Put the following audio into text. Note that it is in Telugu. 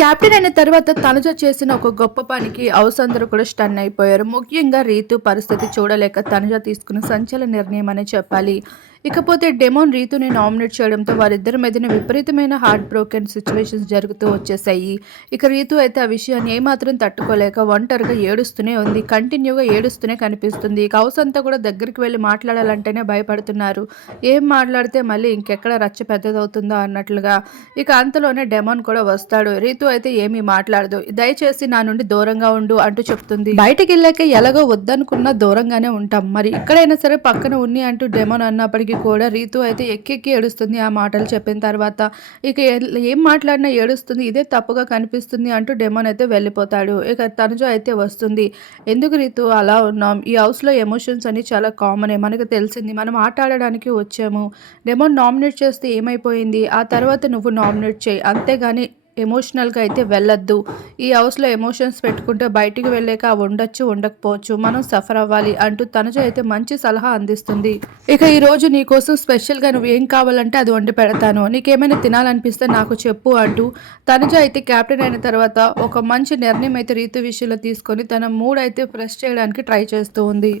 కెప్టెన్ అయిన తర్వాత తనుజ చేసిన ఒక గొప్ప పనికి హౌస్ అందరూ కూడా స్టన్ అయిపోయారు. ముఖ్యంగా రీతు పరిస్థితి చూడలేక తనుజ తీసుకున్న సంచలన నిర్ణయం అనే చెప్పాలి. ఇకపోతే డెమోన్ రీతుని నామినేట్ చేయడంతో వారిద్దరి మధ్యన విపరీతమైన హార్ట్ బ్రోకెన్ సిచ్యువేషన్స్ జరుగుతూ వచ్చేసాయి. ఇక రీతు అయితే ఆ విషయాన్ని ఏమాత్రం తట్టుకోలేక ఒంటరిగా ఏడుస్తూనే ఉంది. కంటిన్యూగా ఏడుస్తూనే కనిపిస్తుంది. ఇక హౌస్ అంతా కూడా దగ్గరికి వెళ్ళి మాట్లాడాలంటేనే భయపడుతున్నారు. ఏం మాట్లాడితే మళ్ళీ ఇంకెక్కడ రచ్చ పెద్దదవుతుందో అన్నట్లుగా ఇక అంతలోనే డెమోన్ కూడా వస్తాడు. రీతు అయితే ఏమీ మాట్లాడదు. దయచేసి నా నుండి దూరంగా ఉండు అంటూ చెప్తుంది. బయటకు వెళ్ళాక ఎలాగో వద్దనుకున్నా దూరంగానే ఉంటాం. మరి ఇక్కడైనా సరే పక్కన ఉన్ని అంటూ డెమోన్ అన్నప్పటికీ కూడా రీతు అయితే ఎక్కెక్కి ఏడుస్తుంది ఆ మాటలు చెప్పిన తర్వాత. ఇక ఏం మాట్లాడినా ఏడుస్తుంది ఇదే తప్పుగా కనిపిస్తుంది అంటూ డెమోన్ అయితే వెళ్ళిపోతాడు. ఇక తనుజ అయితే వస్తుంది. ఎందుకు రీతు అలా ఉన్నాం? ఈ హౌస్లో ఎమోషన్స్ అని చాలా కామనే మనకు తెలిసింది మనం ఆట ఆడడానికి వచ్చాము. డెమోన్ నామినేట్ చేస్తే ఏమైపోయింది? ఆ తర్వాత నువ్వు నామినేట్ చేయి. అంతేగాని ఎమోషనల్గా అయితే వెళ్ళొద్దు. ఈ హౌస్లో ఎమోషన్స్ పెట్టుకుంటే బయటికి వెళ్ళాక అవి ఉండొచ్చు ఉండకపోవచ్చు. మనం సఫర్ అవ్వాలి అంటూ తనుజ అయితే మంచి సలహా అందిస్తుంది. ఇక ఈ రోజు నీకోసం స్పెషల్గా నువ్వు ఏం కావాలంటే అది వండి పెడతాను. నీకేమైనా తినాలనిపిస్తే నాకు చెప్పు అంటూ తనుజ అయితే క్యాప్టెన్ అయిన తర్వాత ఒక మంచి నిర్ణయం అయితే రీతి విషయంలో తీసుకొని తన మూడ్ అయితే ఫ్రెష్ చేయడానికి ట్రై చేస్తూ ఉంది.